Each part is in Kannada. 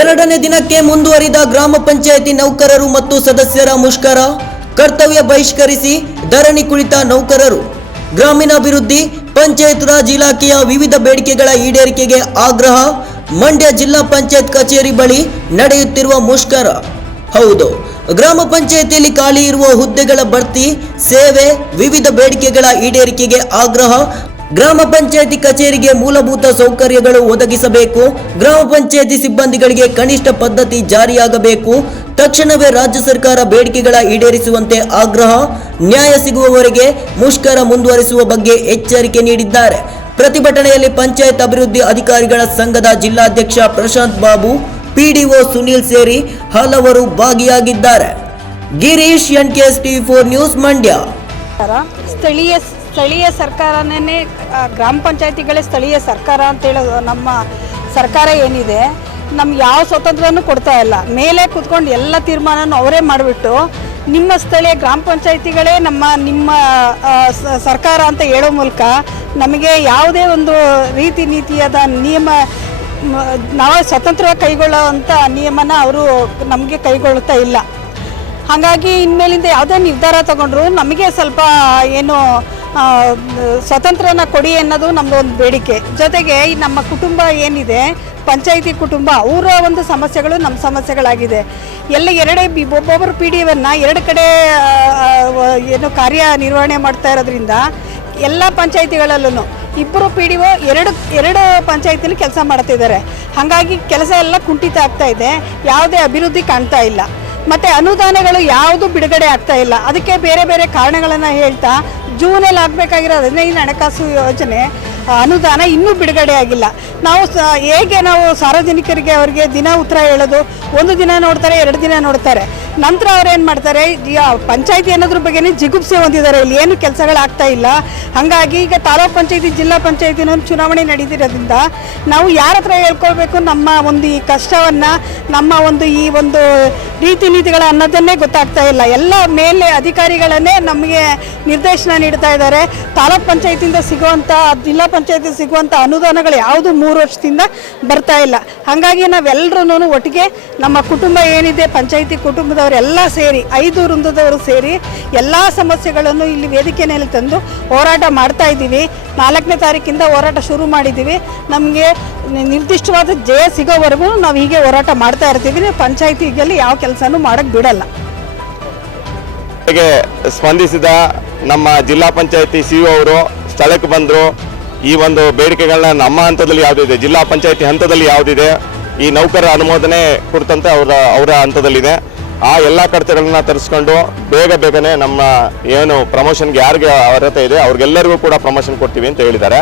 ಎರಡನೇ ದಿನಕ್ಕೆ ಮುಂದುವರಿದ ಗ್ರಾಮ ಪಂಚಾಯಿತಿ ನೌಕರರು ಮತ್ತು ಸದಸ್ಯರ ಮುಷ್ಕರ. ಕರ್ತವ್ಯ ಬಹಿಷ್ಕರಿಸಿ ಧರಣಿ ಕುಳಿತ ನೌಕರರು. ಗ್ರಾಮೀಣಾಭಿವೃದ್ಧಿ ಪಂಚಾಯತ್ ರಾಜ್ ಇಲಾಖೆಯ ವಿವಿಧ ಬೇಡಿಕೆಗಳ ಈಡೇರಿಕೆಗೆ ಆಗ್ರಹ. ಮಂಡ್ಯ ಜಿಲ್ಲಾ ಪಂಚಾಯತ್ ಕಚೇರಿ ಬಳಿ ನಡೆಯುತ್ತಿರುವ ಮುಷ್ಕರ. ಹೌದು, ಗ್ರಾಮ ಪಂಚಾಯತಿಯಲ್ಲಿ ಖಾಲಿ ಇರುವ ಹುದ್ದೆಗಳ ಭರ್ತಿ, ಸೇವೆ, ವಿವಿಧ ಬೇಡಿಕೆಗಳ ಈಡೇರಿಕೆಗೆ ಆಗ್ರಹ. ಗ್ರಾಮ ಪಂಚಾಯತಿ ಕಚೇರಿಗೆ ಮೂಲಭೂತ ಸೌಕರ್ಯಗಳು ಒದಗಿಸಬೇಕು. ಗ್ರಾಮ ಪಂಚಾಯತಿ ಸಿಬ್ಬಂದಿಗಳಿಗೆ ಕನಿಷ್ಠ ಪದ್ಧತಿ ಜಾರಿಯಾಗಬೇಕು. ತಕ್ಷಣವೇ ರಾಜ್ಯ ಸರ್ಕಾರ ಬೇಡಿಕೆಗಳ ಈಡೇರಿಸುವಂತೆ ಆಗ್ರಹ. ನ್ಯಾಯ ಸಿಗುವವರೆಗೆ ಮುಷ್ಕರ ಮುಂದುವರಿಸುವ ಬಗ್ಗೆ ಎಚ್ಚರಿಕೆ ನೀಡಿದ್ದಾರೆ. ಪ್ರತಿಭಟನೆಯಲ್ಲಿ ಪಂಚಾಯತ್ ಅಭಿವೃದ್ಧಿ ಅಧಿಕಾರಿಗಳ ಸಂಘದ ಜಿಲ್ಲಾಧ್ಯಕ್ಷ ಪ್ರಶಾಂತ್ ಬಾಬು, ಪಿಡಿಒ ಸುನೀಲ್ ಸೇರಿ ಹಲವರು ಭಾಗಿಯಾಗಿದ್ದಾರೆ. Girish, N K S TV four news Mandya. ಸ್ಥಳೀಯ ಸ್ಥಳೀಯ ಸರ್ಕಾರನೇ ಗ್ರಾಮ ಪಂಚಾಯತಿಗಳೇ ಸ್ಥಳೀಯ ಸರ್ಕಾರ ಅಂತೇಳೋದು ನಮ್ಮ ಸರ್ಕಾರ ಏನಿದೆ, ನಮ್ಗೆ ಯಾವ ಸ್ವಾತಂತ್ರ್ಯನೂ ಕೊಡ್ತಾ ಇಲ್ಲ. ಮೇಲೆ ಕೂತ್ಕೊಂಡು ಎಲ್ಲ ತೀರ್ಮಾನನೂ ಅವರೇ ಮಾಡಿಬಿಟ್ಟು, ನಿಮ್ಮ ಸ್ಥಳೀಯ ಗ್ರಾಮ ಪಂಚಾಯತಿಗಳೇ ನಮ್ಮ, ನಿಮ್ಮ ಸರ್ಕಾರ ಅಂತ ಹೇಳೋ ಮೂಲಕ ನಮಗೆ ಯಾವುದೇ ಒಂದು ರೀತಿ ನೀತಿಯಾದ ನಿಯಮ ನಾವು ಸ್ವತಂತ್ರ ಕೈಗೊಳ್ಳುವಂಥ ನಿಯಮನ ಅವರು ನಮಗೆ ಕೈಗೊಳ್ಳುತ್ತಾ ಇಲ್ಲ. ಹಾಗಾಗಿ ಇನ್ಮೇಲಿಂದ ಯಾವುದೇ ನಿರ್ಧಾರ ತಗೊಂಡ್ರು ನಮಗೆ ಸ್ವಲ್ಪ ಏನು ಸ್ವತಂತ್ರನ ಕೊಡಿ ಅನ್ನೋದು ನಮ್ಮದು ಒಂದು ಬೇಡಿಕೆ. ಜೊತೆಗೆ ನಮ್ಮ ಕುಟುಂಬ ಏನಿದೆ, ಪಂಚಾಯಿತಿ ಕುಟುಂಬ, ಅವರ ಒಂದು ಸಮಸ್ಯೆಗಳು ನಮ್ಮ ಸಮಸ್ಯೆಗಳಾಗಿದೆ. ಎಲ್ಲ ಎರಡೇ ಬಿ, ಒಬ್ಬೊಬ್ಬರು ಪಿ ಡಿ ಒನ್ನ ಎರಡು ಕಡೆ ಏನು ಕಾರ್ಯ ನಿರ್ವಹಣೆ ಮಾಡ್ತಾ ಇರೋದ್ರಿಂದ ಎಲ್ಲ ಪಂಚಾಯಿತಿಗಳಲ್ಲೂ ಇಬ್ಬರು ಪಿ ಡಿ ಒ ಎರಡು ಎರಡು ಪಂಚಾಯತಿಲಿ ಕೆಲಸ ಮಾಡ್ತಿದ್ದಾರೆ. ಹಾಗಾಗಿ ಕೆಲಸ ಎಲ್ಲ ಕುಂಠಿತ ಆಗ್ತಾ ಇದೆ. ಯಾವುದೇ ಅಭಿವೃದ್ಧಿ ಕಾಣ್ತಾ ಇಲ್ಲ. ಮತ್ತು ಅನುದಾನಗಳು ಯಾವುದು ಬಿಡುಗಡೆ ಆಗ್ತಾ ಇಲ್ಲ. ಅದಕ್ಕೆ ಬೇರೆ ಬೇರೆ ಕಾರಣಗಳನ್ನು ಹೇಳ್ತಾ ಜೂನಲ್ಲಿ ಆಗಬೇಕಾಗಿರೋ ಹದಿನೈದು ಹಣಕಾಸು ಯೋಜನೆ. ಅನುದಾನ ಇನ್ನೂ ಬಿಡುಗಡೆ ಆಗಿಲ್ಲ. ನಾವು ಹೇಗೆ ನಾವು ಸಾರ್ವಜನಿಕರಿಗೆ ಅವರಿಗೆ ದಿನ ಉತ್ತರ ಹೇಳೋದು? ಒಂದು ದಿನ ನೋಡ್ತಾರೆ, ಎರಡು ದಿನ ನೋಡ್ತಾರೆ. ನಂತರ ಅವ್ರು ಏನು ಮಾಡ್ತಾರೆ? ಪಂಚಾಯತಿ ಅನ್ನೋದ್ರ ಬಗ್ಗೆನೇ ಜಿಗುಪ್ಸೆ ಹೊಂದಿದ್ದಾರೆ. ಇಲ್ಲಿ ಏನು ಕೆಲಸಗಳಾಗ್ತಾ ಇಲ್ಲ. ಹಾಗಾಗಿ ಈಗ ತಾಲೂಕ್ ಪಂಚಾಯತಿ, ಜಿಲ್ಲಾ ಪಂಚಾಯತಿನ ಚುನಾವಣೆ ನಡೀತಿರೋದ್ರಿಂದ ನಾವು ಯಾರ ಹತ್ರ ಹೇಳ್ಕೊಳ್ಬೇಕು? ನಮ್ಮ ಒಂದು ಈ ಕಷ್ಟವನ್ನು, ನಮ್ಮ ಒಂದು ಈ ಒಂದು ರೀತಿ ನೀತಿಗಳ ಅನ್ನೋದನ್ನೇ ಗೊತ್ತಾಗ್ತಾ ಇಲ್ಲ. ಎಲ್ಲ ಮೇಲೆ ಅಧಿಕಾರಿಗಳನ್ನೇ ನಮಗೆ ನಿರ್ದೇಶನ ನೀಡ್ತಾ ಇದ್ದಾರೆ. ತಾಲೂಕ್ ಪಂಚಾಯತಿಯಿಂದ ಸಿಗುವಂಥ ಜಿಲ್ಲಾ ಪಂಚಾಯತಿ ಸಿಗುವಂಥ ಅನುದಾನಗಳು ಯಾವುದು ಮೂರು ವರ್ಷದಿಂದ ಬರ್ತಾ ಇಲ್ಲ. ಹಾಗಾಗಿ ನಾವೆಲ್ಲರೂ ಒಟ್ಟಿಗೆ ನಮ್ಮ ಕುಟುಂಬ ಏನಿದೆ, ಪಂಚಾಯಿತಿ ಕುಟುಂಬದವರೆಲ್ಲ ಸೇರಿ, ಐದು ವೃಂದದವರು ಸೇರಿ ಎಲ್ಲ ಸಮಸ್ಯೆಗಳನ್ನು ಇಲ್ಲಿ ವೇದಿಕೆಯಲ್ಲಿ ತಂದು ಹೋರಾಟ ಮಾಡ್ತಾ ಇದ್ದೀವಿ. ನಾಲ್ಕನೇ ತಾರೀಕಿಂದ ಹೋರಾಟ ಶುರು ಮಾಡಿದ್ದೀವಿ. ನಮಗೆ ನಿರ್ದಿಷ್ಟವಾದ ಜಯ ಸಿಗೋವರೆಗೂ ನಾವು ಹೀಗೆ ಹೋರಾಟ ಮಾಡ್ತಾ ಇರ್ತೀವಿ. ಯಾವ ಕೆಲಸನೂ ಮಾಡೋಕ್ಕೆ ಬಿಡಲ್ಲ. ಸ್ಪಂದಿಸಿದ ನಮ್ಮ ಜಿಲ್ಲಾ ಪಂಚಾಯತಿ ಸಿ ಅವರು ಸ್ಥಳಕ್ಕೆ ಬಂದರು. ಈ ಒಂದು ಬೇಡಿಕೆಗಳನ್ನ ನಮ್ಮ ಹಂತದಲ್ಲಿ ಯಾವುದಿದೆ? ಜಿಲ್ಲಾ ಪಂಚಾಯತಿ ಹಂತದಲ್ಲಿ ಯಾವುದಿದೆ? ಈ ನೌಕರರ ಅನುಮೋದನೆ ಕುರಿತಂತೆ ಅವರ ಅವರ ಹಂತದಲ್ಲಿದೆ. ಆ ಎಲ್ಲ ಕಡತಗಳನ್ನ ತರಿಸ್ಕೊಂಡು ಬೇಗ ಬೇಗನೆ ನಮ್ಮ ಏನು ಪ್ರಮೋಷನ್ಗೆ ಯಾರಿಗೆ ಅರ್ಹತೆ ಇದೆ, ಅವ್ರಿಗೆಲ್ಲರಿಗೂ ಕೂಡ ಪ್ರಮೋಷನ್ ಕೊಡ್ತೀವಿ ಅಂತ ಹೇಳಿದ್ದಾರೆ.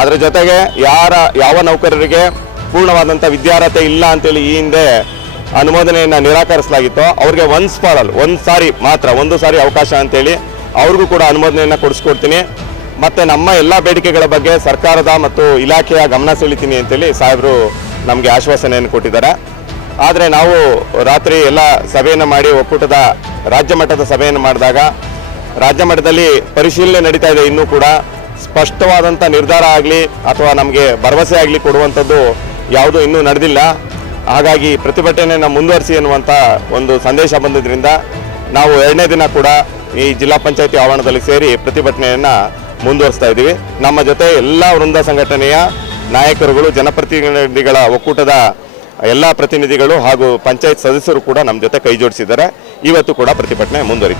ಅದರ ಜೊತೆಗೆ ಯಾರ, ಯಾವ ನೌಕರರಿಗೆ ಪೂರ್ಣವಾದಂಥ ವಿದ್ಯಾರ್ಹತೆ ಇಲ್ಲ ಅಂತೇಳಿ ಈ ಹಿಂದೆ ಅನುಮೋದನೆಯನ್ನು ನಿರಾಕರಿಸಲಾಗಿತ್ತು, ಅವ್ರಿಗೆ ಒನ್ಸ್ ಫಾರ್ ಆಲ್ ಒಂದು ಸಾರಿ ಮಾತ್ರ, ಒಂದು ಸಾರಿ ಅವಕಾಶ ಅಂತೇಳಿ ಅವ್ರಿಗೂ ಕೂಡ ಅನುಮೋದನೆಯನ್ನು ಕೊಡಿಸ್ಕೊಡ್ತೀನಿ. ಮತ್ತು ನಮ್ಮ ಎಲ್ಲ ಬೇಡಿಕೆಗಳ ಬಗ್ಗೆ ಸರ್ಕಾರದ ಮತ್ತು ಇಲಾಖೆಯ ಗಮನ ಸೆಳಿತೀನಿ ಅಂತೇಳಿ ಸಾಹೇಬರು ನಮಗೆ ಆಶ್ವಾಸನೆಯನ್ನು ಕೊಟ್ಟಿದ್ದಾರೆ. ಆದರೆ ನಾವು ರಾತ್ರಿ ಎಲ್ಲ ಸಭೆಯನ್ನು ಮಾಡಿ ಒಕ್ಕೂಟದ ರಾಜ್ಯ ಮಟ್ಟದ ಸಭೆಯನ್ನು ಮಾಡಿದಾಗ ರಾಜ್ಯ ಮಟ್ಟದಲ್ಲಿ ಪರಿಶೀಲನೆ ನಡೀತಾ ಇದೆ ಇನ್ನೂ ಕೂಡ. ಸ್ಪಷ್ಟವಾದಂಥ ನಿರ್ಧಾರ ಆಗಲಿ ಅಥವಾ ನಮಗೆ ಭರವಸೆ ಆಗಲಿ ಕೊಡುವಂಥದ್ದು ಯಾವುದೂ ಇನ್ನೂ ನಡೆದಿಲ್ಲ. ಹಾಗಾಗಿ ಪ್ರತಿಭಟನೆಯನ್ನು ಮುಂದುವರಿಸಿ ಎನ್ನುವಂಥ ಒಂದು ಸಂದೇಶ ಬಂದಿದ್ದರಿಂದ ನಾವು ಎರಡನೇ ದಿನ ಕೂಡ ಈ ಜಿಲ್ಲಾ ಪಂಚಾಯತಿ ಆವರಣದಲ್ಲಿ ಸೇರಿ ಪ್ರತಿಭಟನೆಯನ್ನು ಮುಂದುವರಿಸ್ತಾ ಇದ್ದೀವಿ. ನಮ್ಮ ಜೊತೆ ಎಲ್ಲ ವೃಂದ ಸಂಘಟನೆಯ ನಾಯಕರುಗಳು, ಜನಪ್ರತಿನಿಧಿಗಳ ಒಕ್ಕೂಟದ ಎಲ್ಲ ಪ್ರತಿನಿಧಿಗಳು ಹಾಗೂ ಪಂಚಾಯತ್ ಸದಸ್ಯರು ಕೂಡ ನಮ್ಮ ಜೊತೆ ಕೈ ಜೋಡಿಸಿದ್ದಾರೆ. ಇವತ್ತು ಕೂಡ ಪ್ರತಿಭಟನೆ ಮುಂದುವರಿತಾ